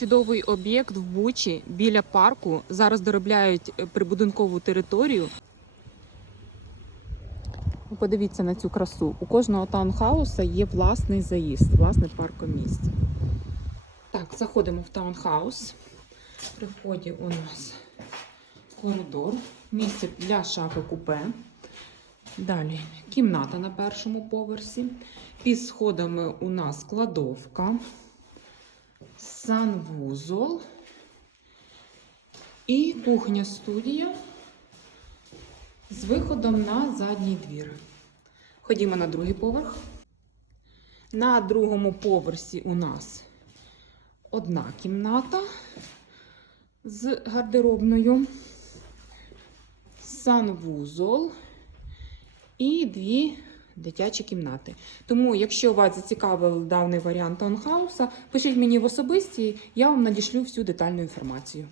чудовий об'єкт в Бучі біля парку. Зараз доробляють е, прибудинкову територію. Подивіться на цю красу. У кожного таунхауса є власний заїзд, власне паркомісце. Так, заходимо в таунхаус. При вході у нас коридор, місце для шафи купе. Далі кімната на першому поверсі. Під сходами у нас кладовка, санвузол і кухня студія з виходом на задній двір. Ходімо на другий поверх. На другому поверсі у нас одна кімната з гардеробною, санвузол і дві дитячі кімнати. Тому, якщо вас зацікавив даний варіант таунхауса, пишіть мені в особисті, я вам надішлю всю детальну інформацію.